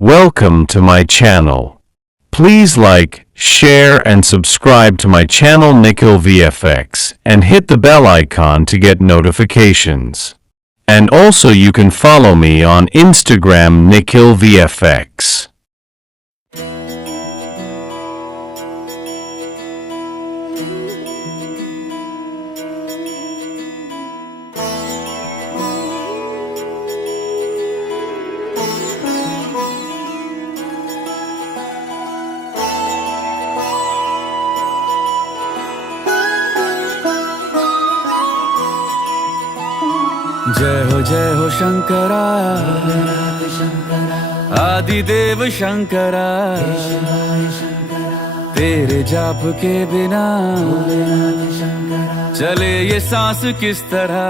Welcome to my channel. Please like, share and subscribe to my channel Nikhil VFX and hit the bell icon to get notifications. And also you can follow me on Instagram Nikhil VFX. जय हो शंकरा आदिदेव शंकरा तेरे जाप के बिना चले ये सांस किस तरह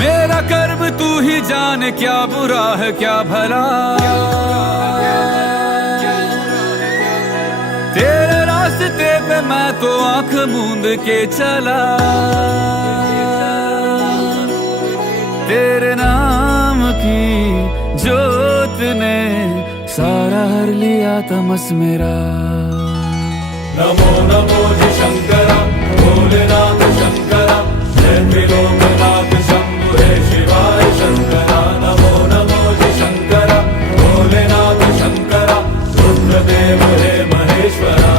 मेरा कर्म तू ही जाने क्या बुरा है क्या भला तेरे रास्ते पे मैं तो आंख मूंद के चला तेरे नाम की जोत ने सारा हर लिया तमस मेरा। नमो नमो जी शंकरा भोलेनाथ शंकरा जय त्रिलोकनाथ शंभु हे शिवाय शंकरा। नमो नमो जी शंकरा भोलेनाथ शंकरा रुद्रदेव हे महेश्वरा।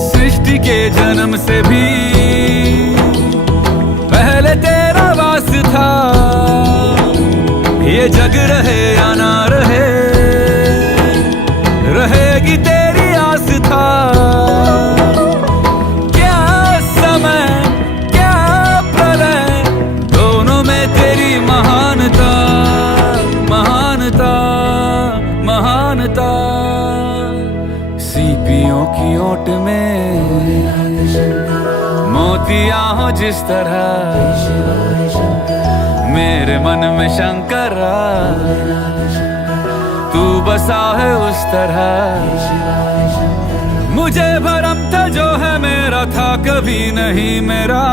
सृष्टि के जन्म से भी पहले तेरा वास था ये जग रहे या ना रहे रहेगी तेरी आस था क्या समय क्या प्रलय दोनों में तेरी महानता महानता महानता सीपियों की ओट में मोतियां हो जिस तरह मेरे मन में शंकरा तू बसा है उस तरह मुझे भरम था जो है मेरा था कभी नहीं मेरा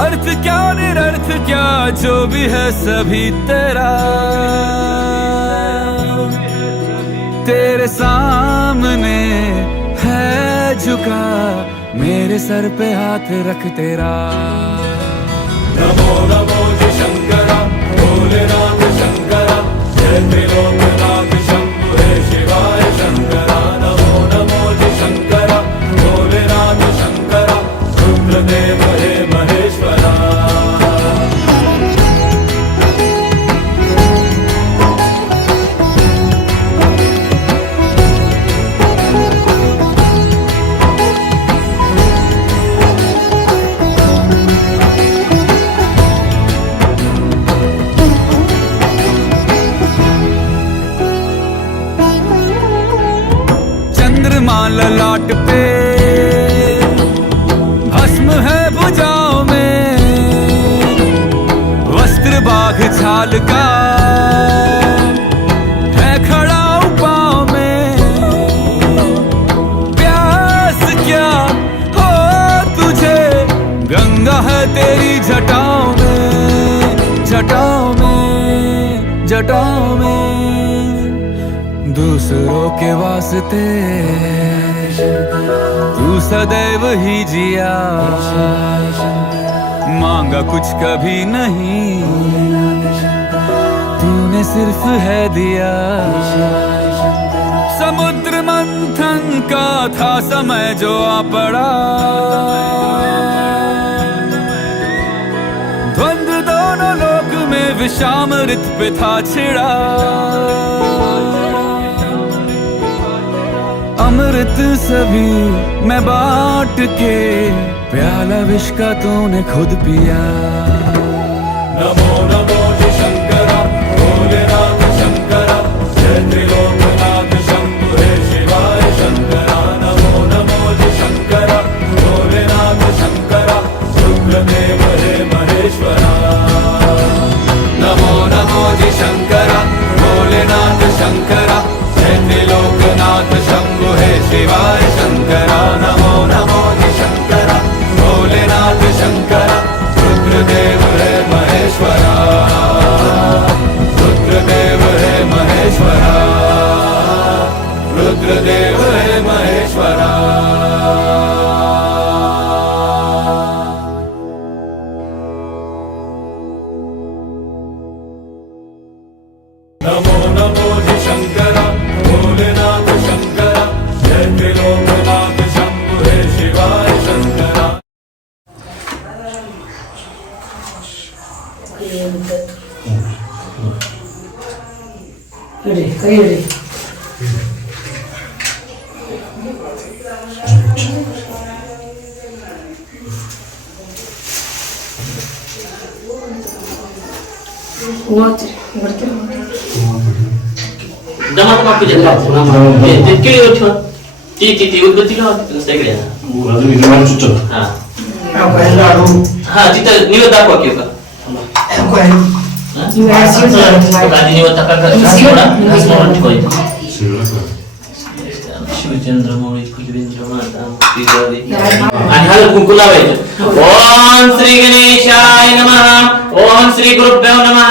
अर्थ क्या निरर्थ क्या जो भी है सभी तेरा तेरे सामने है झुका मेरे सर पे हाथ रख तेरा। नमो नमो जी शंकरा भोलेनाथ शंकरा जय त्रिलोकनाथ शंभु हे शिवाय शंकरा। नमो नमो जी शंकरा भोलेनाथ शंकरा रुद्रदेव हे महेश्वरा। ललाट पे भस्म है भुजाओं में वस्त्र बाघ छाल का है खड़ा पाँव में प्यास क्या हो तुझे गंगा है तेरी जटाओं में जटाओं में जटाओं में दूसरों के वास्ते तू सदैव ही जिया मांगा कुछ कभी नहीं तूने सिर्फ है दिया समुद्र मंथन का था समय जो आ पड़ा द्वंद्व दोनों लोक में विषामृत पे था छिड़ा अमृत सभी मैं बांट के प्याला विष का तूने खुद पिया। नमो नमो जी शंकरा भोलेनाथ शंकरा जय त्रिलोकनाथ शंभु हे शिवाय शंकरा। नमो नमो जी शंकरा भोलेनाथ शंकरा जमात मागू देत तितकी ठेव ती उद्बत्ती लावा सगळ्या हा हा तिथं निवड दाखवा की का आधी निवड शिवचंद्र मोळी कुलवेंद्र माता आणि हळद कुंकू लावायचं ओम श्री गणेशाय नमः ओम श्री गुरुभ्यो नमः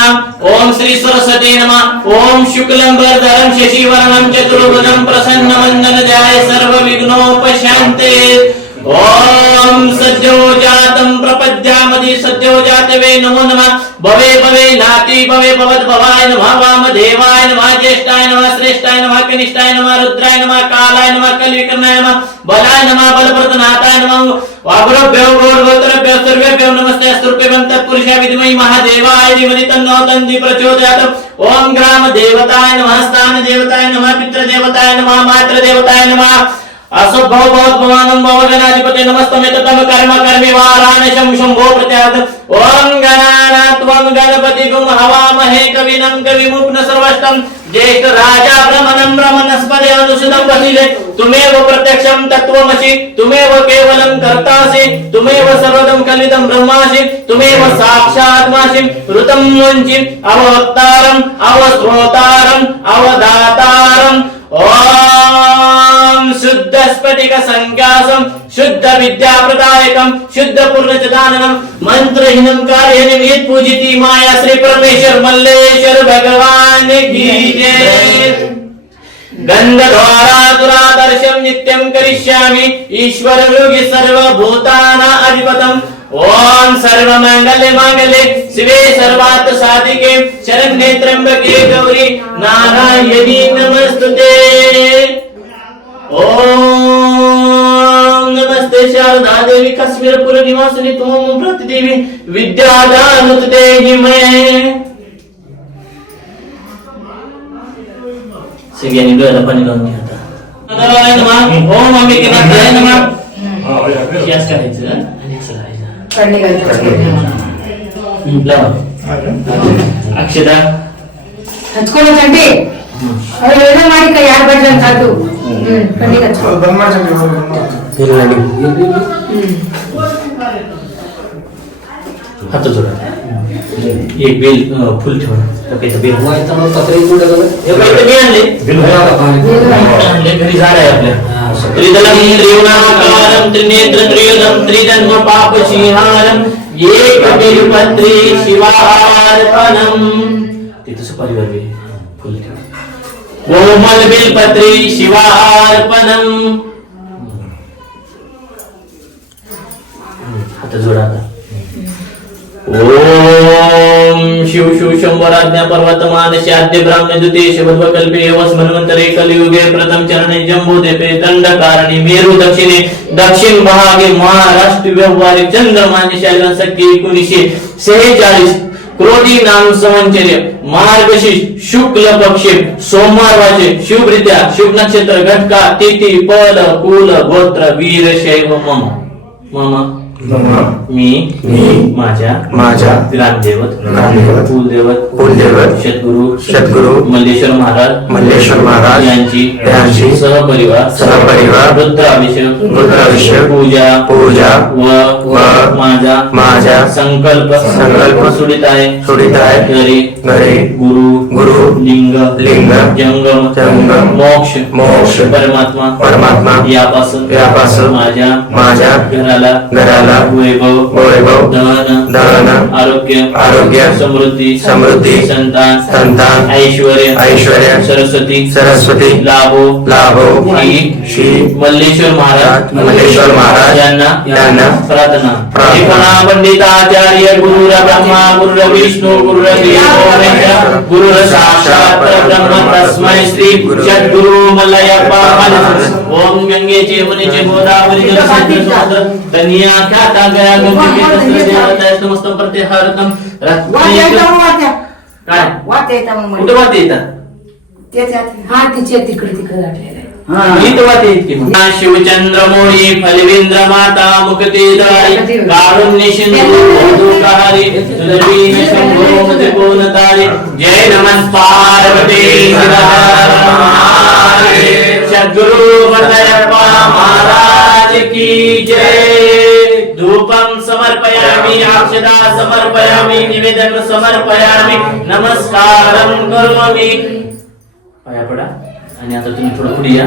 ओम श्री सरस्वती नमः ओम शुक्लं वरदरं शशिवर्णं चतुर्भुजं प्रसन्नवदनध्याय सर्वविघ्नोपशान्ते ओम सद्योजातं प्रपद्यामदि सद्योजातवे नमो नमः भवे भवे नाति भवे भवद भवाय नमः वामदेवाय नमः ज्येष्ठाय नमः श्रेष्ठाय नमः कनिष्ठाय नमः रुद्राय नमः कालाय नमः कलविकर्णाय नमः बलाय नमः बलप्रदनाथाय नमः वागुरभ्यो गोर्गोत्रभ्यो सर्वेभ्यो नमस्ते अस्तुभ्यं तत्पुरुषाय विद्महे महादेवाय धीमहि तन्नो तन्ति प्रचोदयात् ओम ग्राम देवताय नमः स्थान देवताय नमः पितृ देवताय नमः मातृ देवताय नमः असो भव भवत भवानं भवगणाधिपते नमस्तमे ततम कर्म कर्मे वाराणशं शंभो प्रत्यात ओम गणानात्वं गणपतिगुं हवामहे कविनं कविमुग्न सर्वष्टं ज्येष्ठ राजा ब्रह्मणं ब्रह्मणस्पदे अनुसुतं वसिले तुमेव प्रत्यक्षं तत्त्वमसि तुमेव केवलं कर्तासि तुमेव सर्वदं कलितं ब्रह्मासि तुमेव साक्षात्मासि ऋतं वंचि अवक्तारं अवस्त्रोतारं अवदातारं ओम शुद्ध स्फटिक संज्ञासं शुद्ध विद्या प्रदायकं शुद्ध पूर्णचदाननं मंत्रहीनं कार्यनिमित पूजिती माया श्री परमेश्वर मल्लेश्वर भगवान की जय गंधद्वारा दुरादर्शं नित्यं करिष्यामि ईश्वर योगी सर्वभूतानां अधिपतम् ओम सर्वमंगले मंगले शिवे सर्वार्थ साधिके शरण्ये त्र्यंबके गौरी नारायणी नमस्तुते ओम नमस्ते शारदा देवी काश्मीरपुर निवासिनी त्वं प्रतिदेवी विद्यादान देहि मे सगळ्यांनी डोळ्याला पाणी लावून घ्या आता ओम अंबिकेनाथाय नमः यास करायचं अक्षदा ಹಚ್ಕೊಳ್ಳೋದಂడి ಅವ್ರು ಏನೋ ಮಾಡಿ ಕೈ ಯಾರು ಅಂತ ಅದು ಕಣ್ಣಿಗೆ हात जोडा एक बेल फुल ठेवा बेल आणले घरी झाड आहे आपल्या त्रिदलं त्रिगुणाकारं त्रिनेत्रं त्रियुधं त्रिजन्म पापशीहारं एकबिल्वपत्री शिवार्पणम् तिथं सुपारीवर फुल ठेवा कोमल बिल्वपत्री शिवार्पणम् हात जोडा आता ओम शिव शिव शंभराज्ञा पर्वतमान शाद्य ब्राह्मण द्वितीय शबद्वकल्पे वस्मन्वन्तरे कलियुगे प्रथम चरणे जम्बूद्वीपे दंडकारणी मेरु दक्षिणे दक्षिण भागे महाराष्ट्र व्यवहारिक चंद्रमान्य शालिवान सख्य 1946 क्रोधी नाम संवत्सरे मार्गशीर्ष शुक्ल पक्षे सोमवार वाचे शुभरित्या शुभ नक्षत्र घटका तिथी पद कुल गोत्र वीरशैव मम मम मी माझ्या ग्रामदेवत कुलदेवत सद्गुरु मल्लेश्वर महाराज यांची सहपरिवार रुद्राभिषेक पूजा व माझा संकल्प सुडित आहे घरी गुरु लिंग जंगम मोक्ष परमात्मा यापासून माझ्या घराला वैभव धन आरोग्य समृद्धी संतान ऐश्वर्य सरस्वती लाभो ही मल्लेश्वर महाराज यांना प्रार्थना पंडिताचार्य गुरु ब्रह्मा गुरु विष्णु गुरु गुरु साक्षात ब्रह्म तस्मै श्री सद्गुरु मल्लयप्पा ओम गंगेचे यमुनेचे गोदावरी जलसमुद्र कन्या ख्याता गया गंगे तस्मै समस्त प्रत्यहारतम काय वात येतात कुठे वात येतात हा तिचे तिकडे तिकडे गाठलेलं आहे. शिवचंद्र मोळी फलवेंद्र माता मुक्ती दारी कारुण्य सिंधू बंधुकारी सुदर्वीन शंभो त्रिकोण तारी जय नमः पार्वती सद्गुरु बसयप्पा महाराज की जय. धूपम समर्पयामि अक्षता समर्पयामि निवेदन समर्पयामि नमस्कारं करोमि. पाया पडा आणि आता तुम्ही थोडं पुढे या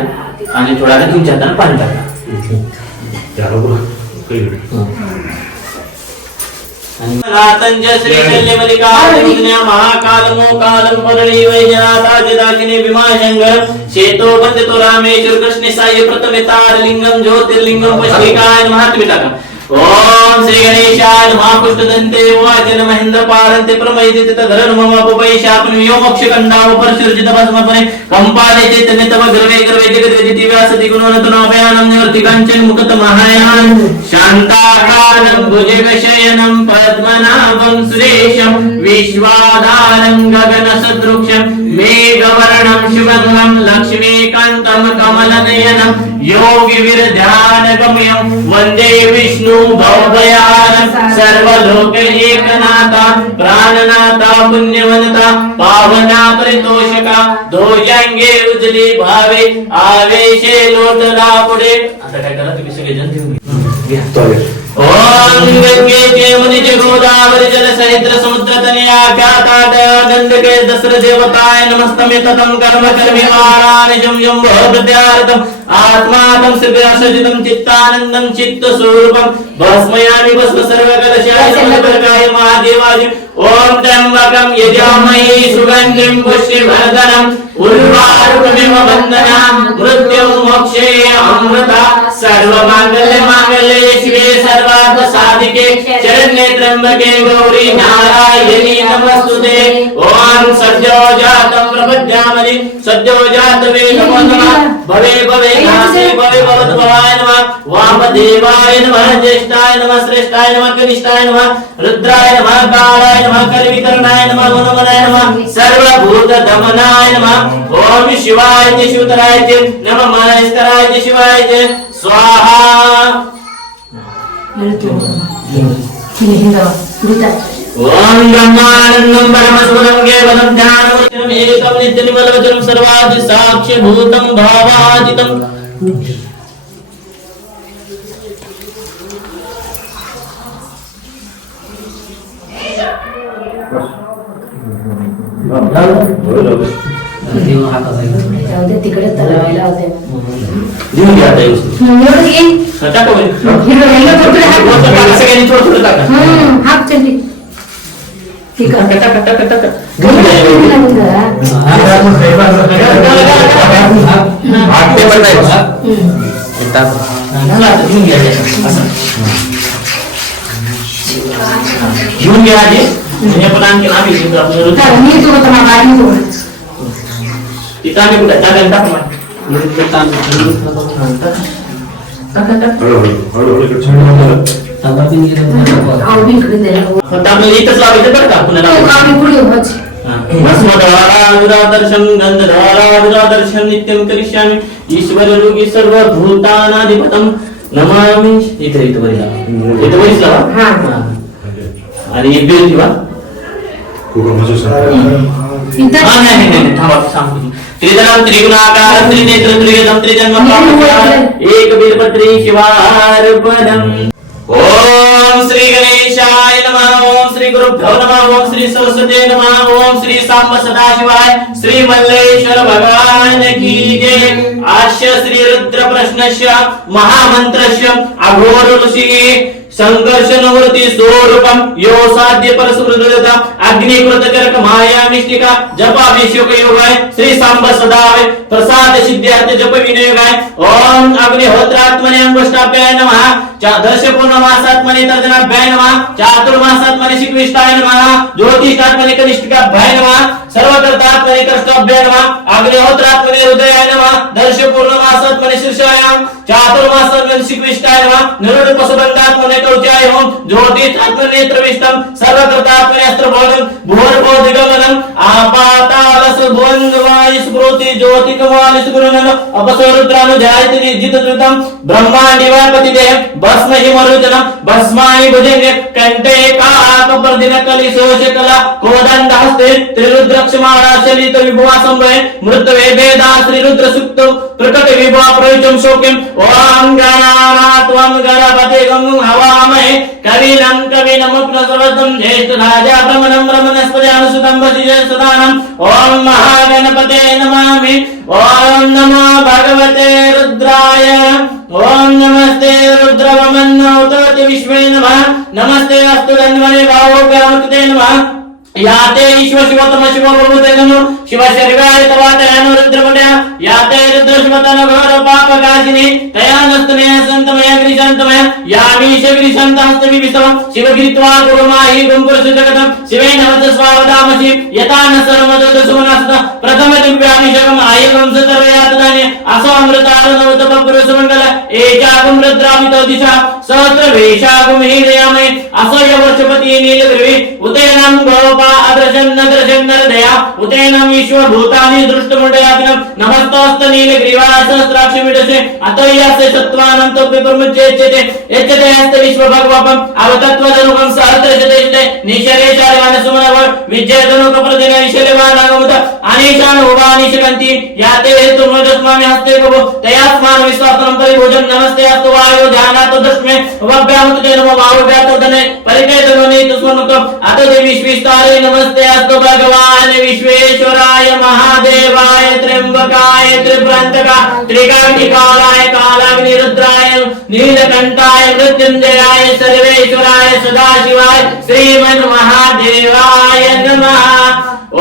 आणि थोडा वेळ तुमच्या हाताने पाणी टाका. नातंज श्री शल्यमलिका महाकाल मोकालम परळी वैजनाथाज दाकिनी भीमाशंकर शेतो बंदतो रामेश्वर कृष्ण साई प्रथमे तारलिंगम ज्योतिर्लिंगम पश्चिकाय नमः. तुम्ही टाका. ओम श्री गणेशाय नमः. कुष्ठदंते वाचन महेंद्र पारंते प्रमयिते तधरन मम उपैशापन व्योमोक्ष कंडाव परशुर्जित भस्मपने कंपाले चैतन्य तव ग्रवे ग्रवे जगद्वेदिति व्यासति गुणोनतनो अभयानं निवर्ति कांचन मुकुट महायान शांताकारं भुजगशयनं पद्मनाभं सुरेशं विश्वाधारं गगनसदृक्षं मेघवर्णं शुभंगं लक्ष्मीकान्तं कमलनयनं योगिविरध्यानगम्यं वन्दे विष्णु भवभयानं सर्वलोक एकनाथा प्राणनाथा पुण्यवनता पावना परितोषका दोजांगे उजली भावे आवेशे लोटला पुढे. आता काय करा तुम्ही सगळेजण घेऊन ओम गंगे जमुनी गोदावरी जल सहित समुद्र तनया व्यातात गंधके दसर देवताय नमस्तमे ततं कर्म कर्मे आरानिजं यं भवद्यार्थम आत्मानं सर्वसजितं चित्तानन्दं चित्त स्वरूपं भस्मयामि भस्म सर्वकलशाय समर्पयामि महादेवाय. ओम त्र्यंबकं यजामहे सुगन्धिं पुष्टिवर्धनम् उर्वारुकमिव वन्दनां मृत्युं मोक्षे अमृता सर्वमांगल्य मांगल्ये शिवे सर्वार्थ साधिके शरण्ये त्र्यंबके गौरी नारायणी नमस्तुते. ओम सद्यो जातं प्रपद्यामि सद्यो जातवे नमो नमः. भवे भवे नासे भवे भवतु भवाय नमः. वामदेवाय नमः. ज्येष्ठाय नमः. श्रेष्ठाय नमः. कनिष्ठाय नमः. रुद्राय नमः. कालाय नमः. कलविकरणाय नमः. मनोमनाय नमः. सर्वभूत दमनाय नमः. ओम शिवाय जय शिवतराय जय नमः. महेश्वराय जय शिवाय जय स्वाहा. ओम ब्रह्मानंदं परमसुखं केवलं ध्यानमुच्यं एकं नित्यनिर्मलवचनं सर्वादि साक्षिभूतं भावाजितं. तिकडे तलावायला होते. घेऊन घ्या आता व्यवस्थित. टाका बरं. सगळ्यांनी थोडं थोडं टाका. हाफ चंडी टाका टाका टाका टाका. घेऊन घ्या. घेऊन घ्या आधी. पण आणखी आम्ही तिथं आम्ही कुठे टाका इथंच लावायचं बरं का पुन्हा भस्मधारादर्शन गंधधारादर्शन नित्यं करिष्यामि ईश्वर योगी सर्वभूतानाधिपतं नमामि. इथे इथं बरी लावा. इथं बरीच लावा. आणि एक बेल ठेवा. नाही थांबा सांगतो. त्रिदलं त्रिगुणाकारं त्रिनेत्रं त्रियदं त्रिजन्म एक बीरपत्री शिवार्पणम्. ओम श्री गणेशाय नमः. ओम श्री गुरुभ्यो नमः. ओम श्री सरस्वती नमः. ओम श्री सांब सदाशिवाय श्री मल्लेश्वर भगवान की जय. आश्य श्री रुद्र प्रश्नस्य महामंत्रस्य अघोर ऋषि संघर्ष निवृत्ती स्वरूपम यो साध्य परसुरता अग्निकृत करक माया मिष्टिका जपाभिषेक योगाय श्री सांब सदावे प्रसाद सिद्ध्यार्थ जप विनियोगाय. ओम अग्निहोत्रात्मने अंगुष्ठाभ्याय नमः. दर्श पूर्णमासात्मने तर्जनाभ्याय नमः. चातुर्मासात्मने शिखविष्टाय नमः. ज्योतिष्ठात्मने कनिष्ठिकाभ्याय नमः. सर्वकर्तात्मने कृष्णाभ्याय नमः. अग्निहोत्रात्मने हृदयाय नमः. दर्श पूर्णमासात्मने शीर्षायाम चातुर्मासात्मने शिखविष्टाय नमः. निरुडपसुबंधात्मने कवचाय ओम ज्योतिष्ठात्मने नेत्रविष्टम सर्वकर्तात्मने अस्त्रबोधम भूर्भोधिगमनम आपाताल भुवंगवाय स्फुरोति ज्योतिकवाय स्फुरनन अपसरुद्रानु ध्यायति जितकृतं ब्रह्मांडिवापतिदे भस्म हिमरुजनं भस्माय भुजंगे कंठे काकप्रदिनकलिशोषकला कोदण्डहस्ते त्रिरुद्रक्षमाणाचलित विभुवा संभवे मृतवे वेदा श्रीरुद्र सुक्तो प्रकट विभुवा प्रयुजं शोकिं ओम गणानात्वं गणपति गं हवामहे कविनमुपनसर्वतं ज्येष्ठराजा ब्रह्मणं ब्रह्मणस्पदानुसुतं वसिजे सदानम् ओम महागणपते नमामि ओम नमो भगवते रुद्राय ओम नमस्ते रुद्रवमन्नोतोति विश्वे नमः नमस्ते अस्तु धन्वने भावोभ्यामृते नमः याते ईश्वर शिवतम शिव प्रभुते नमो शिव शरीराय तवाते अनुरुद्रमण्य याते रुद्र शिवतन घोर पाप काशिनी तयानस्तमय संतमय ग्रीशंतमय यामीश ग्रीशंत हस्तमि विसव शिव गिरित्वा गुरुमाहि गुंपुरसु जगतं शिवे नमः स्वावदामसि यतान सर्वमदो सुमनस्त प्रथम दिव्याभिषेकम् आयुगं सर्वयातदाने असो अमृतारुणवतप पुरुषमंगल एकागं रुद्रामितो दिशा सहस्र वेशागं हीरयामि असो यवर्षपति नीलगिरि उतेनं गोप अदृशं नरदया उतेनं विश्वभूतानि दृष्टमुदयातिनं नमस्तोस्त नीलग्रीवाय सहस्राक्षमिडसे अतोयस्य सत्त्वानं तोप्यप्रमुच्येच्यते यच्यते हस्ते विश्वभगवपं अवतत्वदनुकं सहस्रशतेशते निशरेशायवान सुमनव विजयदनुकप्रदिन विशलेवानागमुत अनीशान उभानिशकन्ति याते हेतुमोदस्मामि हस्ते कवो तयास्मान विश्वासनं परिभोजन नमस्ते अस्तु वायो ध्यानातो दृष्मे वभ्यामुते नमो वावभ्यातो दने परिकेतनोनि तुस्मनुकं अतो देवी विश्विस्तारे नमस्ते अस्तु भगवान विश्वेश्वराय महादेवाय त्र्यंबकाय त्रिपुरांतका त्रिकांटिकालाय कालाग्निरुद्राय नीलकंठाय मृत्युंजयाय सर्वेश्वराय सदाशिवाय श्रीमन्महादेवाय नमः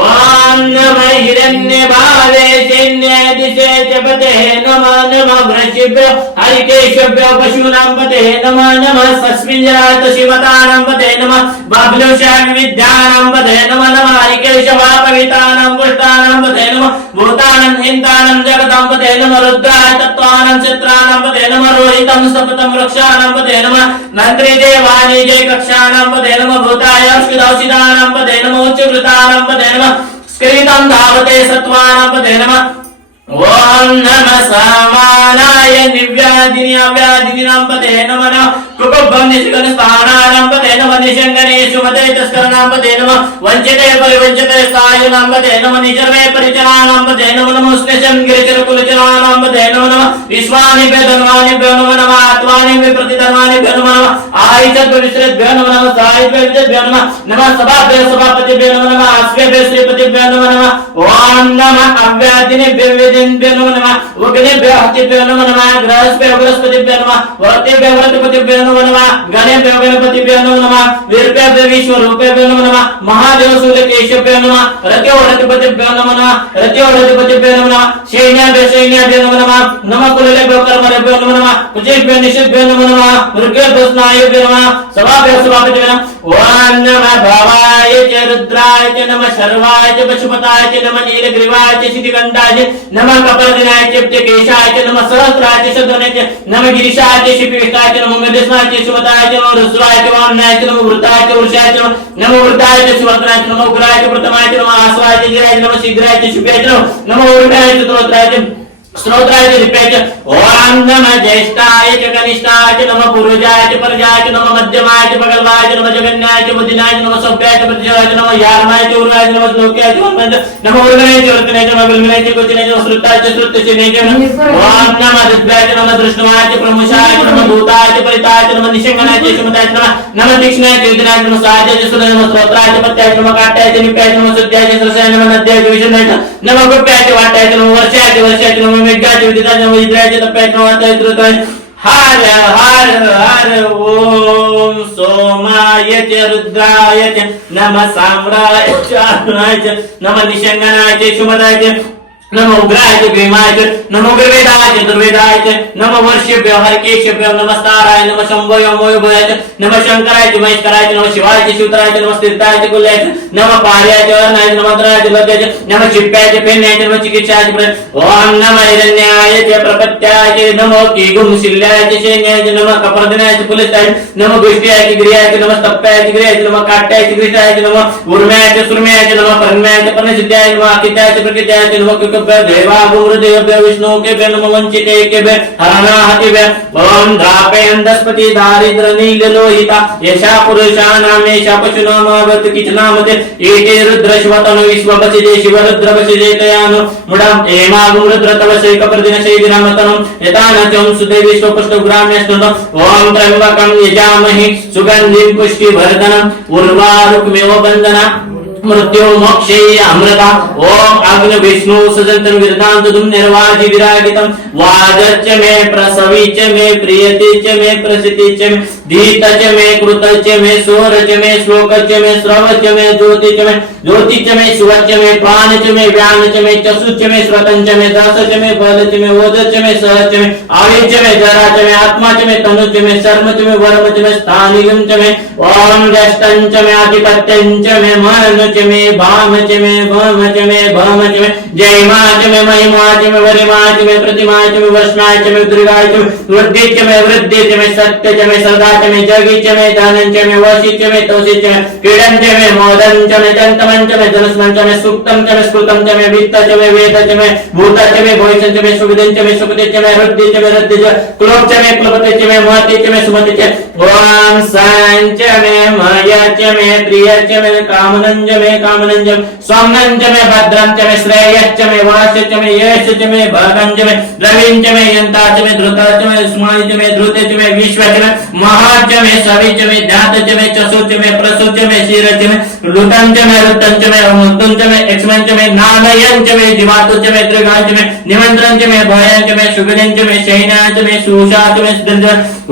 ओम नमः हिरण्यभावे शैन्यदिशे च पते नमः नमः वृषभ्य हरिकेशभ्य पशूनां पते नमः नमः सस्मिञ्जरात शिवतानां पते नमः बाबलोशान विद्यानां पते नमः नमः हरिकेशवापवितानां पुष्टानां पते नमः भूतानां हिन्तानां जगतां पते नमः रुद्राय तत्त्वानां चित्राणां पते नमः रोहितं सपतं वृक्षाणां पते नमः नन्त्री देवानि जय कक्षाणां पते नमः भूताय औषधानां पते नमः उच्चकृतानां पते नमः स्क्रीतं धावते सत्त्वानां पते नमः ओम नमः सामानाय निव्यादिनी अव्यादिनीनां पते नमः कुकुब्बं निष्कलस्थानानां पते नमः निशङ्गनेषु मते तस्कराणां पते नमः वञ्चिते परिवञ्चिते स्थायुनां पते नमः निचर्वे परिचराणां पते नमः नमोऽस्तेषं गिरिचरकुलचराणां पते नमः विश्वानिभ्यो धन्वानिभ्यो नमो नमः आत्मानिभ्यो प्रतिधन्वानिभ्यो नमो नमः आयुषद्विश्रेभ्यो नमो नमः सायुभ्यो नमः नमः सभाभ्यो सभापतिभ्यो नमो नमः आस्वेभ्यो श्रीपतिभ्यो नमो नमः ओम नमः अव्यादिनेभ्यो वेदिनेभ्यो नमो नमः उग्नेभ्यो हतिभ्यो नमो नमः ग्रहस्भ्यो बृहस्पतिभ्यो नमः वर्तेभ्यो व्रतपतिभ्यो नमो नमः गणेभ्यो गणपतिभ्यो नमो नमः वीरभ्यो विश्वरूपेभ्यो नमो नमः महादेव सूर्यकेशभ्यो नमः रत्यो रतिपतिभ्यो नमो नमः रत्यो रतिपतिभ्यो नमो नमः सैन्याभ्यो नमो नमः नमः कुलेभ्यो कर्मरेभ्यो नमो नमः कुचेभ्यो निषेभ्यो नमो नमः मृगेभ्यो स्नायुभ्यो नमः सभाभ्यो सभापतिभ्यो नमः ओम नमः भवाय च रुद्राय च नमः शर्वाय च पशुपताय च नमः नीलग्रीवाय च शितिकण्ठाय च नमः कपालदिनाय च केशाय च नमः सहस्राय च शतधनाय च नमः गिरिशाय च शिपिष्टाय च नमः गणेशाय च सुमताय च नमः रुद्राय च वामनाय च नमः वृताय च वृषाय च नमः वृताय च सुवक्राय च नमः उग्राय च प्रथमाय च नमः आश्वाय च गिराय च नमः शीघ्राय च शुभ्याय च नमः उर्गाय च स्तोत्राय च स्तोत्राय च दिप्याय च ओम नमः ज्येष्ठाय च कनिष्ठाय च नमः पूर्वजाय च परजाय च नमः मध्यमाय च पगलवाय च नमः जगन्नाय च बुद्धिनाय च नमः सभ्याय च प्रतिजयाय च नमः यारमाय च उर्गाय च नमः श्लोक्याय च नमः उर्गाय च वर्तनाय च नमः बिलमिनाय च कोचिनाय च श्रुताय च श्रुत्यचिनाय च ओम नमः दिव्याय च नमः दृष्टवाय च प्रमुषाय च नमः भूताय च परिताय च नमः निशंगनाय च सुमताय च नमः तीक्ष्णाय च युद्धनाय च नमः साहाय च सुनाय नमः स्तोत्राय च पत्याय च नमः काट्याय च निप्याय च नमः सुद्याय च सरसाय नमः नद्याय च विशुद्धाय च नमः गुप्याय च वाट्याय च नमः वर्षाय च च नमः मेघाय च विदिताय च नमः इन्द्राय च तप्याय च नमः अत्याय च रुद्राय हर हर हर ओम सोमाय च रुद्राय च नमः साम्राय च अरुणाय च नमः निशंगनाय च सुमताय च नमो उग्राय च भीमाय च नमो गिर्वेदाय च दुर्वेदाय च नमो वर्षेभ्यो हरकेशेभ्यो नमस्काराय नमः शंभयो मोयभयाय च नमः शंकराय च महेश्वराय च नमः शिवाय च शिवतराय च नमः स्थिरताय च कुल्याय च नमः पार्याय च वर्णाय च नमः द्राय च लज्जाय च नमः क्षिप्याय च पेन्याय च नमः चिकित्साय च ओम नमः हिरण्याय च प्रपत्याय च नमो कीगुम शिल्याय च शैन्याय च नमः कपर्दनाय च पुलिसाय च नमः गुष्टियाय च गिरियाय च नमः तप्याय च गिरियाय च नमः काट्याय च ग्रीष्याय च नमः उर्म्याय च सुर्म्याय च नमः परम्याय च परमसिद्धाय च नमः अकिताय च प्रकृत्याय च नमः देवा गुरुदेवभ्यो विष्णुकेभ्यो नमो वंचितेभ्यो हरणाहतिभ्यो ओम द्रापे अंधस्पति दारिद्र नीललोहिता यशा पुरुषाणाम एषा पशूनामावत किचनामते एते रुद्रश्वतनु विश्वपसिते शिवरुद्रवसिते तयानु मुडम एमागुम रुद्र तवसे कप्रदिनशेदिनामतनु यतानचम सुदेवी स्वपष्टग्राम्यस्तनु ओम त्र्यंबकं यजामहि सुगंधिं पुष्टिवर्धनम् उर्वारुकमेव बन्धना मृत्यु मोक्षे अमृता ओम अग्नि विष्णु सजंतन विरदांत दुम निर्वाजी विरागितम वाजच्च मे प्रसवीच मे प्रियतिच मे प्रसितिच मे धीतच मे कृतच मे सोरच मे श्लोकच मे श्रवच मे ज्योतिच मे शिवच मे प्राणच मे व्यानच मे चसुच मे श्रतंच मे दसच मे बलच मे ओजच मे सहच मे आविच मे जराच मे आत्माच मे तनुच मे शर्मच मे वर्मच मे स्थानिगंच मे ओम ज्येष्ठंच मे आधिपत्यंच मे मनच मे भामच मे भमच मे भमच मे जयमाच मे महिमाच मे वरिमाच मे प्रतिमाच मे वष्णाच मे दुर्गाच मे वृद्धिच मे वृद्धिच मे सत्यच मे सदाच मे जगिच मे दानंच मे वशिच मे तोषिच मे क्रीडंच मे मोदंच मे चंतमंच मे धनुष्मंच मे सुक्तंच मे स्कृतंच मे वित्तच मे वेदच मे भूतच मे भविष्यंच मे सुविदंच मे सुपतिच मे हृद्धिच मे हृद्धिच क्लोपच मे क्लोपतिच मे महतिच मे सुमतिच ओम सांच मे मयच मे प्रियच मे कामनंच मे कामनंजम स्वामनंच मे भद्रंच मे श्रेयश्च मे वासच मे यशच मे भागंच मे द्रविंच मे यंताच मे धृताच मे स्मायच मे धृतच मे विश्वच मे महाच मे सविच मे ध्यातच मे चसुच मे प्रसुच मे शिरच मे लुटंच मे रुतंच मे मुक्तंच मे एक्ष्मंच मे नानयंच मे जीवातुच मे त्रिगाच मे निमंत्रणच मे भयंच मे सुगंधंच मे शयनाच मे सुषाच मे स्दंच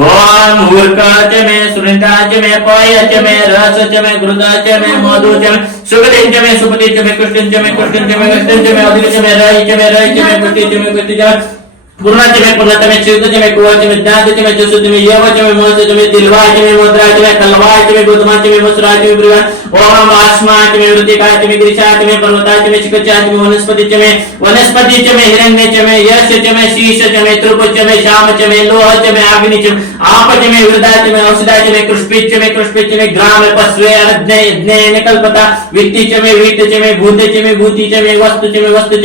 ओम मूर्खाच मे सुनिताच मे पयच मे रसच मे घृताच मे मधुच मे सुगंधंच मे सुपतिच मे कृष्णंच मे कृष्णंच मे वस्तंच मे अधिकच मे रहिच मे पुष्टिच मे पुष्टिच पूर्णाच में पूर्णत में चित्तच में कुवच में ज्ञानच में जसुच में यवच में मोहच में दिलवाच में मुद्राच में कलवाच में बुद्धमाच में मुस्राच में ब्रह्म ओम आस्माच में वृत्तिकाच में गिरिशाच में पर्वताच में चिकित्साच में वनस्पतिच में हिरण्यच में यशच में शीशच में त्रिपुच में श्यामच में लोहच में अग्निच में आपच में वृदाच में औषधाच में कृष्पिच में ग्राम पश्वे अज्ञे निकल्पता वित्तिच में वीतच में भूतच में भूतिच में वस्तुच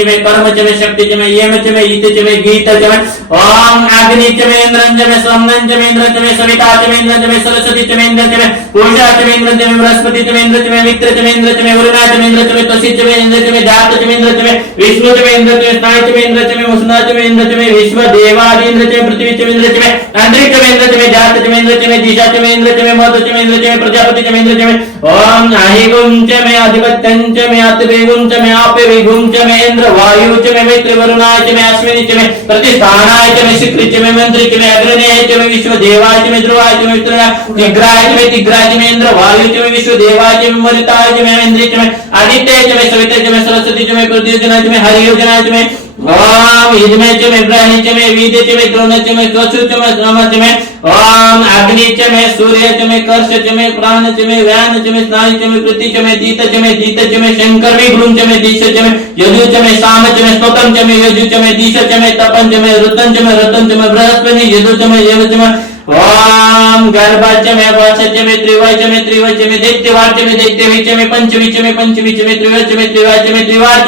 में कर्मच में शक्तिच में येमच में ईतच में गीतच ओम अग्निच में इंद्रंच में सोमनंच में इंद्रच में सविताच में इंद्रच में सरस्वतीच में इंद्रच में पूषाच में इंद्रच में बृहस्पतिच में इंद्रच में मित्रच में इंद्रच में वरुणाच में इंद्रच में तसिच में इंद्रच में जातच में इंद्रच में विष्णुच में इंद्रच में स्नायुच में इंद्रच में मुसनाच में इंद्रच में विश्व देवादि इंद्रच में पृथ्वीच में इंद्रच में अंतरिक्ष में इंद्रच में जातच में इंद्रच में दिशाच में इंद्रच में मधुच में इंद्रच में प्रजापतिच में इंद्रच में ओम अहिगुंच में अधिपत्यंच में अतिवेगुंच में आपेविगुंच में इंद्र वायुच में मित्र वरुणाच में अश्विनिच में प्रतिष्ठानाय च में शिक्रिच में मंत्रिच में अग्रनेय च में विश्व देवाय च में ध्रुवाय च में तिग्राय च में इंद्र वायु च में विश्व देवाय च में मरुताय च में इंद्रिच में आदित्य च में सविता च में सरस्वती च में प्रद्युम्न च में हरियोजना च में ओम इदमेच में ब्रह्मच में वीदच में द्रोणच में कछुच में श्रमच में ओम अग्निच में सूर्यच में कर्षच में प्राणच में व्यानच में स्नायुच में कृतिच में दीतच में शंकर में गुरुंच में दिशच में यजुच में सामच में स्तोतंच में यजुच में दिशच में तपंच में रुतंच में बृहस्पति यजुच में यवच में ओम गर्भच में वचच में त्रिवच में दैत्यवाच में दैत्यविच में पंचविच में त्रिवच में त्रिवाच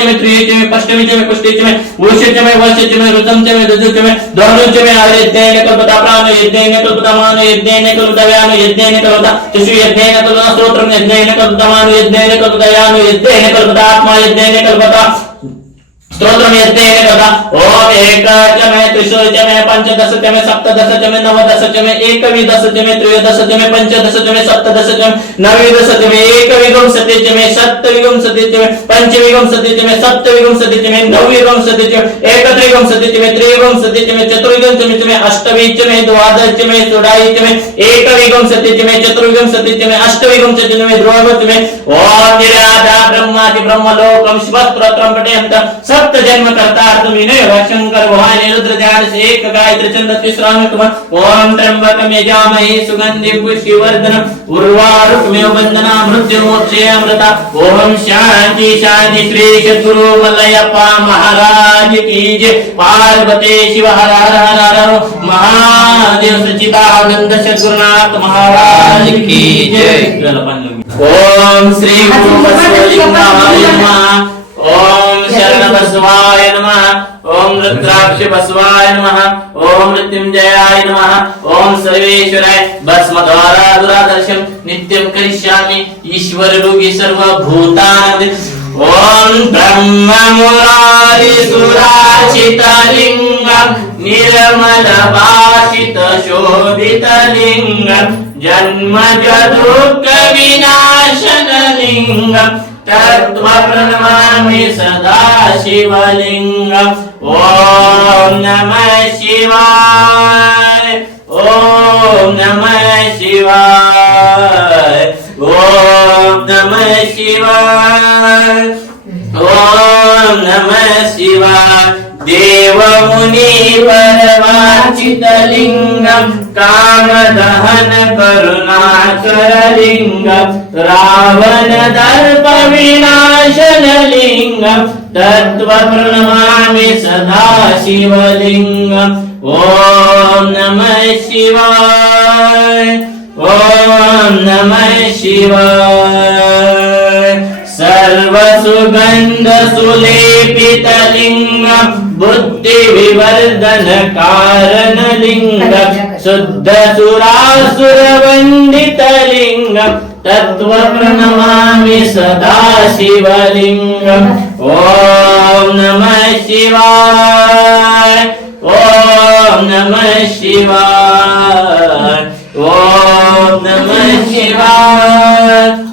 में त्रियच में पष्टविच में पुष्टिच में वोषच में वशच में रुतंच में दजुच में धनुच में आदित्येन कल्पता प्राण यज्ञेन कल्पता मान यज्ञेन कल्पता व्यान यज्ञेन कल्पता चक्षु यज्ञेन कल्पता श्रोत्रम यज्ञेन कल्पता मान यज्ञेन कल्पता यान यज्ञेन कल्पता आत्मा यज्ञेन कल्पता स्तोत्रम यज्ञेन कल्पता ओम एकच में त्रिशूच में पंचदशच में सप्तदशच में नवदशच में एकविदशच में त्रयोदशच में पंचदशच में सप्तदशच में नवविदशच में एकविंशतिच में सप्तविंशतिच में पंचविंशतिच में सप्तविंशतिच में नवविंशतिच में एकत्रिंशतिच में त्रिविंशतिच में चतुर्विंशतिच में अष्टविंश में द्वादश में षोडश में एकविंशतिच में चतुर्विंशतिच में अष्टविंशतिच में ध्रुवच में ओम निराधा ब्रह्मादि ब्रह्मलोकम शिवस्त्रोत्रम पठेयन्त सब भक्त जन्म करता तुम्ही नैव शंकर भवानी रुद्र ध्यान से एक गायत्री छंद तिसरानुक्म ओम त्र्यंबकं यजामहे सुगंधिं पुष्टिवर्धनम् उर्वारुकमेव बंधना मृत्यु मोक्षे अमृता ओम शांति शांति श्री सद्गुरु मलयप्पा महाराज की जय पार्वती शिव हर हर हर हर महादेव सच्चिदानंद सद्गुरुनाथ महाराज की जय ओम श्री गुरु बसवलिंगाय नमः ओम शरण बसवाय नमः ओम रुद्राक्ष बसवाय नमः ओम मृत्युंजयाय नमः ओम सर्वेश्वराय भस्म द्वारा दुरादर्शम नित्यं करिष्यामि ईश्वर रूपी सर्वभूतानंद ओम ब्रह्म मुरारी सुराचित लिंगम निर्मल भाषित शोभित लिंगम जन्म दुःख विनाशन लिंगम तत्व प्रणमामि सदा शिवलिंगम ओम नमः शिवाय ओम नमः शिवाय ओम नमः शिवाय ओम नमः शिवाय देव मुनि परवांचित लिंगम काम दहन करुणाकर लिंगम रावण दर्प विनाशन लिंगम तत्व प्रणमामि सदा शिवलिंगम ओम नमः शिवाय ओम नमः शिवाय सर्व सुगंध सुलेपित लिंगम बुद्धि विवर्धन कारण लिंगम शुद्ध सुरासुर वंदित लिंगम तत्व प्रणमामि सदा शिवलिंगम ओम नमः शिवाय ओम नमः शिवाय ओम नमः शिवाय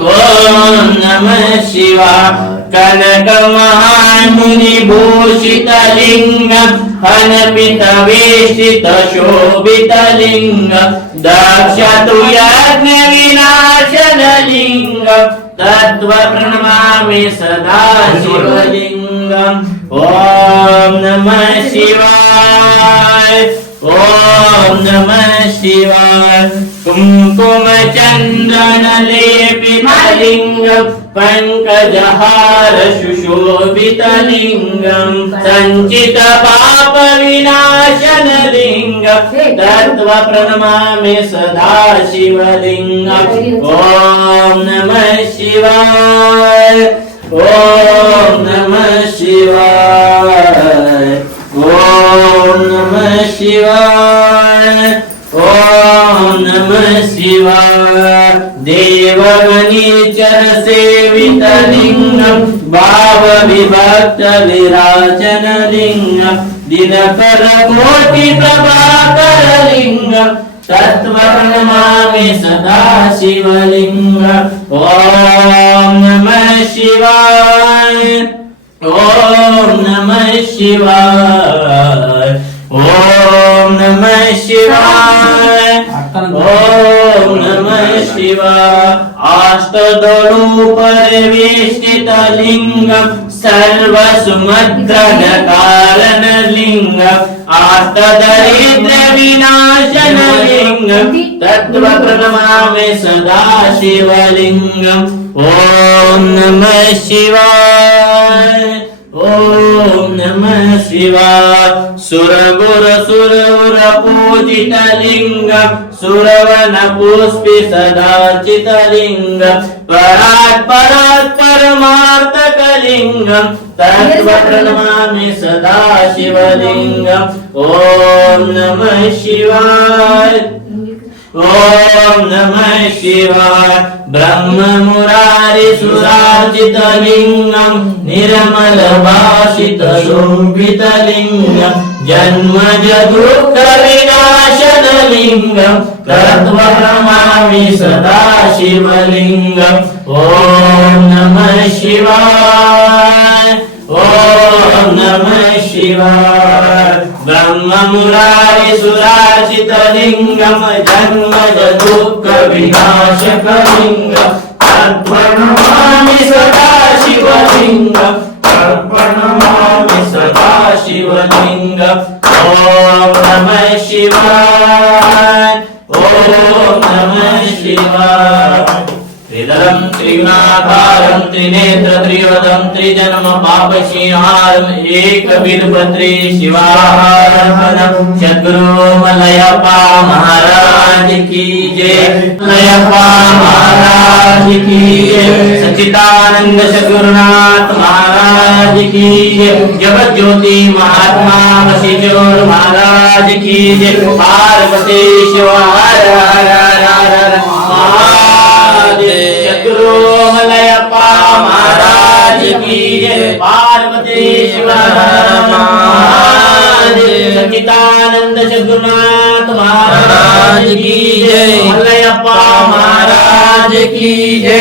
ओम नमः शिवाय कनक महामुनि भूषित लिंगम हनपित वेशित शोभित लिंगम दक्ष तु यज्ञ विनाशन लिंगम तत्व प्रणमामि सदा शिवलिंगम ओम नमः शिवाय ओम नमः शिवाय कुंकुम चंदन लेपित लिंगम पंकजहार सुशोभित लिंगम संचित पाप विनाशन लिंगम तत्व प्रणमामि सदा शिवलिंगम ओम नमः शिवाय ओम नमः शिवाय ओम नमः शिवाय ओम नमः शिवाय देवगणेश्वर सेवित लिंगम भाव विभक्त विराजन लिंगम दिनकर कोटि प्रभाकर लिंगम तत्व प्रणमामि सदा शिवलिंगम ओम नमः शिवाय ओम नमः शिवाय ओम नमः शिवाय ओम नमः शिवाय अष्टदलु परिवेष्टित लिंगम सर्व सुमद्रन कारण लिंगम अष्टदरिद्र विनाशन लिंगम तत्व प्रणमामि सदा शिवलिंगम ओम नमः शिवाय ओम नमः शिवाय सुरगुर सुरवर पूजित लिंगम सुरवन पुष्पि सदार्चित लिंगम परात् परात् परमार्थक लिंगम तत्व प्रणमामि सदा शिवलिंगम ओम नमः शिवाय ओम नमः शिवाय ब्रह्म मुरारी सुरार्चित लिंगम निर्मल भाषित शोभित लिंगम जन्म दुःख विनाशन लिंगम तत्व प्रणमामि सदा शिवलिंगम ओम नमः शिवाय ओम नमः शिवाय ब्रह्म मुरारी सुरार्चित लिंगम जन्म दुःख विनाशक लिंगम तत्व प्रणमामि सदा शिवलिंगम तत्व प्रणमामि ओम नमः शिवाय, ओम नमः शिवाय। त्रिदलं त्रिगुणाकारं त्रिनेत्र त्रिवदं त्रिजन्म पापशीहारं एकविधपत्रे शिवार्पणम्। सद्गुरु मलयप्पा महाराज की जय, मलयप्पा महाराज की जय, सच्चिदानंद सद्गुरुनाथ महाराज की जय, जगत ज्योति महात्मा वशिष्ठ महाराज की जय। पार्वती शिव हर हर हर हर सद्गुरु मलयप्पा महाराज की जय। पार्वती शिव सच्चिदानंद सद्गुरुनाथ महाराज की जय, मलयप्पा महाराज की जय।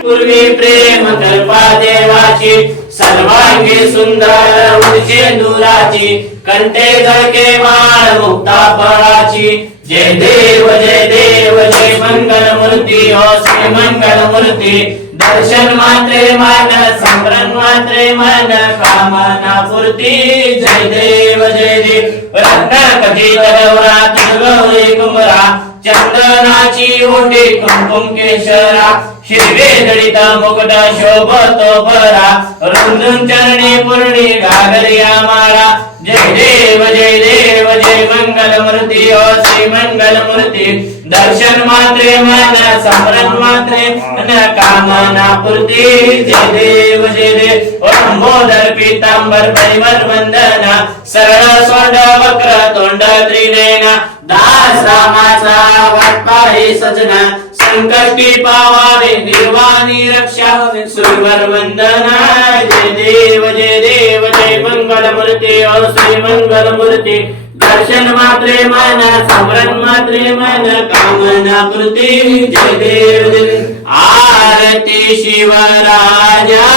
पूर्वी प्रेम कल्पा देवाची, सर्वांगी सुंदर उंचे दुराची, कंठे झळके माळ मुक्ता फळाची। जय देव जय देव जय मंगल मूर्ती, हो श्री मंगल मूर्ती। दर्शन मात्रे मन, स्मरण मात्रे मन, कामना पूर्ती। जय देव जय देव। रत्न खचित गौरात गौरी कुमरा, चंदनाची ओटी कुंकुम केशरा। शिरवे दळित मुकुट शोभतो बरा, रुंदून चरणी पूर्णी घागरिया माळा। जय देव जय देव जय मंगल मूर्ती, हो श्री मंगल मूर्ती। दर्शन मात्रे मन, स्मरण मात्रे मन, कामना पूर्ती। जय देव जय देव। लंबोदर पीतांबर परिमल वंदना, सरळ सोंड वक्र तोंड त्रिनयना। दास रामाचा वाटपाही सजना, संकटी पावावे निर्वाणी रक्षा। सुरवर वंदना। जय देव जय देव जय मंगल मूर्ती, हो श्री मंगल मूर्ती। दर्शन मात्रे मन, स्मरण मात्रे मन, कामना पूर्ती। जय देव जय देव। आरती शिवराजा,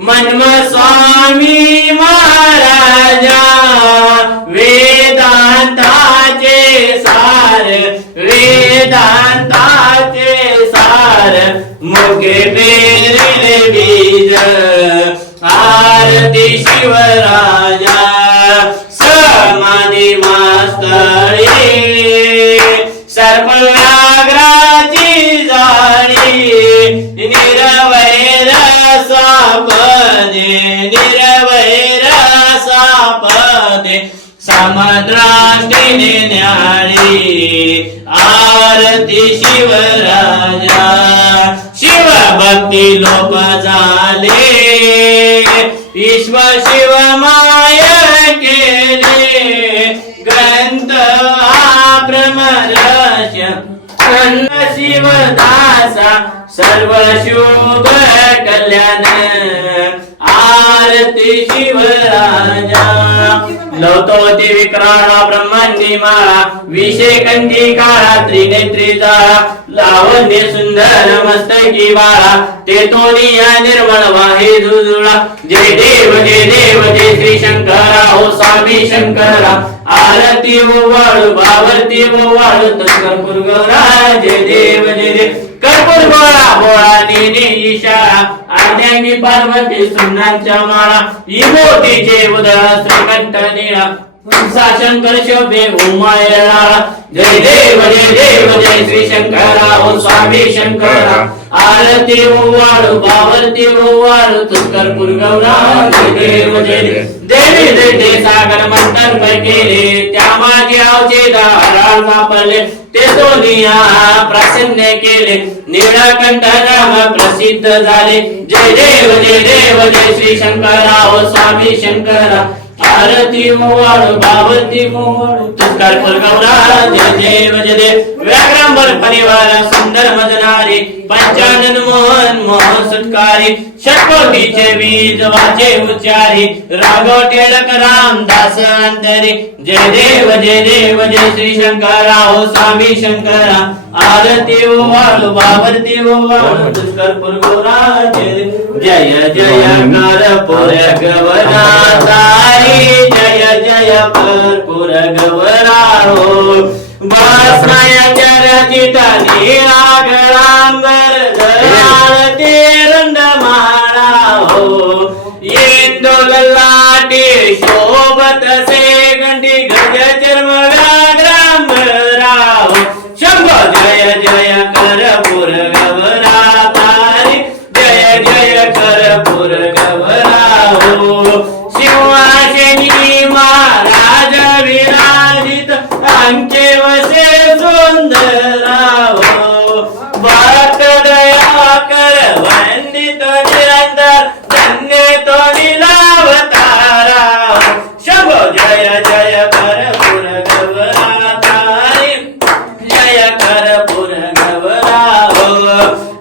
मन्म स्वामी महाराजा। वेदांताचे सार, वेदांताचे सार, मुखे पेरिले बीज। आरती शिवराजा, समाधी मास्तळे, सर्प व्याघ्राची जाळी। निरवैर सापदे, निरवैर सापदे, समुद्राष्टीने न्याळी। आरती शिवराजा, शिव भक्ती लोक झाले, विश्व शिव माय केले। ग्रंथ हा ब्रह्मरहस्य, शिवदासा सर्व शुभ कल्याण। आरती शिवराजा, लवतोती विक्राळा ब्रह्मांडी माळा। विषे कंठी काळा त्रिनेत्री जाळा, लावण्य सुंदर मस्तकी बाळा। ते तोनिया निर्मळ वाहे जुजुळा। जय देव जय देव जय श्री शंकरा, हो स्वामी शंकरा। आरती ओवाळू भावरती ओवाळू कर्पूर गौरा। जय देव जय देव। कर्पूर गोळा भोळा नेने इशारा, आज्ञानी पार्वती सुनांच्या माळा। विभूतीचे उदळ श्रीकंठ निळा, शंकर शोभे उमायळा। जय देव जय देव जय श्री शंकरा, हो स्वामी शंकरा। आरती ओवाळू भावरती ओवाळू कर्पूर गौरा। जय देव जय देव। देवी देते सागर मंथन केले, त्या माझे आवचे दाराळ सापडले। ते सोनिया प्रसन्न केले, नीळकंठ नाम प्रसिद्ध झाले। जय देव जय देव जय श्री शंकरा, हो स्वामी शंकरा। आरती ओवाळू भावरती ओवाळू कर्पूर गौरा। जय देव जय देव। व्याघ्रांबर परिवार सुंदर मजनारी, पंचानन मोहन मोहन सत्कारी। षटकोटीचे बीज वाचे उच्चारी, राघव टिळक रामदास अंतरी। जय देव जय देव जय श्री शंकरा, हो स्वामी शंकरा। आरती ओवाळू भावरती ओवाळू कर्पूर गौरा। जय जय कर्पूर गौरा ताई, जय जय कर्पूर गौरा। हो वासनाया चितनी रागरांबर धराळते रंडमाळा हो येतो गल्लाटी शोभत से गंडी गज चर्म व्याघ्रांबराव शंभो जय जय करपूर गवरा तारी जय जय करपूर गवरा हो शिवाशिनी महाराज विराजित आमचे वसे सुंदराव भक्त दया कर वंदित निरंतर धन्य तो लीलावतारा शंभो जय जय करपूर गवरा तारी जय करपूर गवरा हो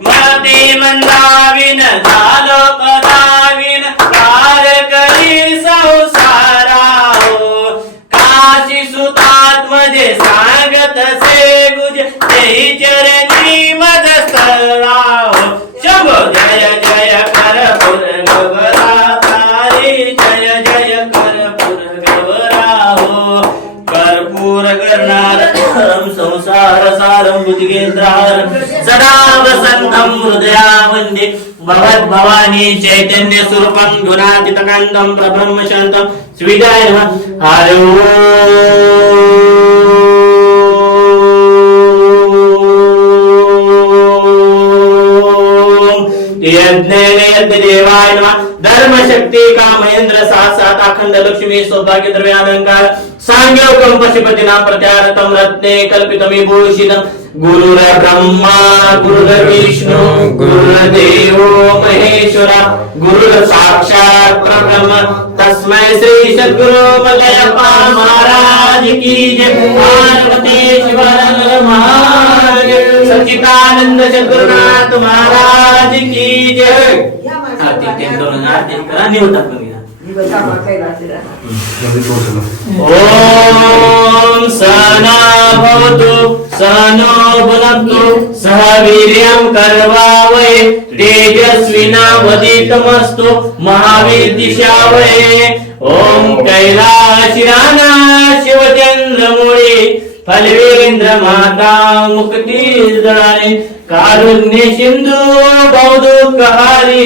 मती मंदाविन झालो पदाविन पार करी संसारा हो काशी सुतात्मजे सांगत से गुज तेही चरणी मद स्थळा हो शंभो जय जय करपूर गवरा तारी जय जय करपूर गवरा हो कर्पूर करणार संसार सारं बुद्धिकेंद्रार सदा वसंतं हृदया वंदे भगवत भवानी चैतन्य स्वरूपं गुणातीतकांतं प्रब्रह्म शांतं श्रीदाय नमः हरि ओम देवाय नमः धर्म शक्ती कामयेंद्र सात अखंड लक्ष्मी सौभाग्य द्रव्य अलंकार सांग्योकम पशुपतीनां प्रत्यारतं रत्ने कल्पितमिभूषितं गुरुर ब्रह्मा गुरुर विष्णु गुरुर्देवो महेश्वरा गुरुर साक्षात् परब्रह्म तस्मै श्री सद्गुरु मलयप्पा महाराज की जय पार्वती शिवानंद महाराज सच्चिदानंद सद्गुरुनाथ महाराज की जय ओम सहना भवतु सहनो भुनक्तु सह वीर्यं करवावहै तेजस्विनावधीतमस्तु महावीर दिशावहै ओम कैलाशिराना शिवचंद्रमूळे फलवेंद्र माता मुक्तीदाने कारुण्य सिंधू बहुदुःखहारी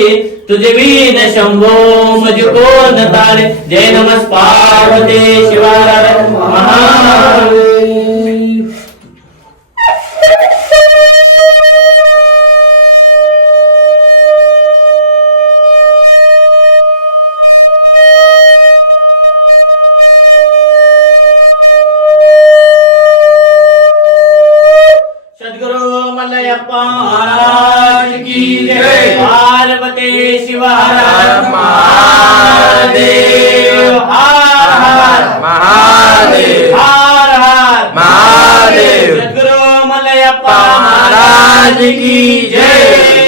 तुझे वीन शंभो मुझको न तारे जय नमः पार्वती शिवाय महादेव महाराज की जय पार्वती शिवाय महादेव हर हर महादेव हर हर महादेव सद्गुरु मलयप्पा महाराज की जय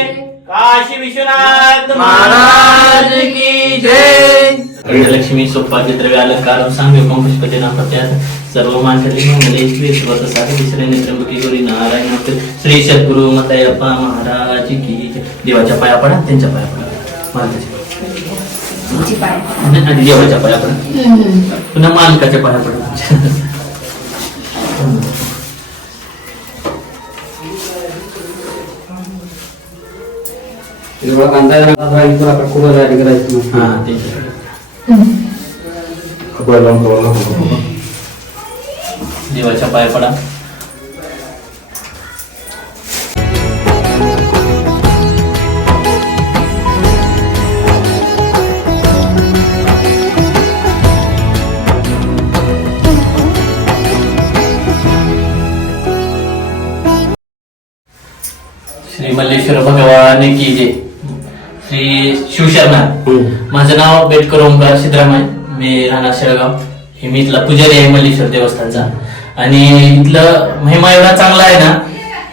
काशी विश्वनाथ महाराज की जय लक्ष्मी सौभाग्य द्रव्य अलंकार सांग्योकम पुष्पतेना प्रत्यात सर्व मानकरी मंगले श्री सुवत साधु विसरणे त्र्यंबकी गौरी नारायण श्री सद्गुरु मलयप्पा महाराज की जय देवाच्या पाया पडा त्यांच्या पाया पडा मालकाच्या आणि देवाच्या पाया पडा पुन्हा मालकाच्या पाया पडा देवाच्या पाया पडा श्री मल्लेश्वर भगवान की जय श्री शिवशरणा माझं नाव बेटकर ओंकार सिद्धराम आहे मी राहणार शेळगाव हे मी इथला पुजारी आहे मल्लेश्वर देवस्थानचा आणि इथलं महिमा एवढा चांगला आहे ना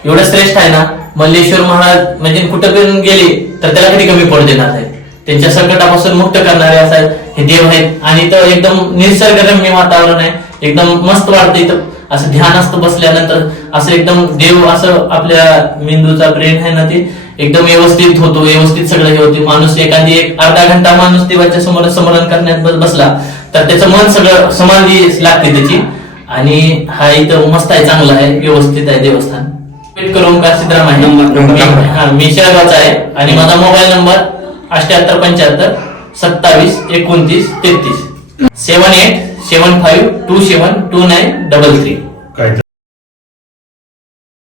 एवढं श्रेष्ठ आहे ना मल्लेश्वर महाराज म्हणजे कुठं पण गेले तर त्याला कधी कमी पडू देणार नाही त्यांच्या संकटापासून मुक्त करणारे असं हे देव आहेत आणि इथं एकदम निसर्गरम्य वातावरण आहे एकदम मस्त वाटतं इथं असं ध्यान असतं बसल्यानंतर असं एकदम देव असं आपल्या मेंदूचा ब्रेन आहे ना ते एकदम व्यवस्थित होतो व्यवस्थित सगळं हे होते माणूस एखादी एक अर्धा घंटा माणूस देवाच्या समोर स्मरण करण्यात बसला तर त्याचं मन सगळं समाधी लागते त्याची आणि हा इथं मस्त आहे चांगला आहे व्यवस्थित आहे देवस्थान ओंकार सिद्धराम आहे. मी शेळगावचा आहे आणि माझा मोबाईल नंबर 7875 27 29 33 7875272933.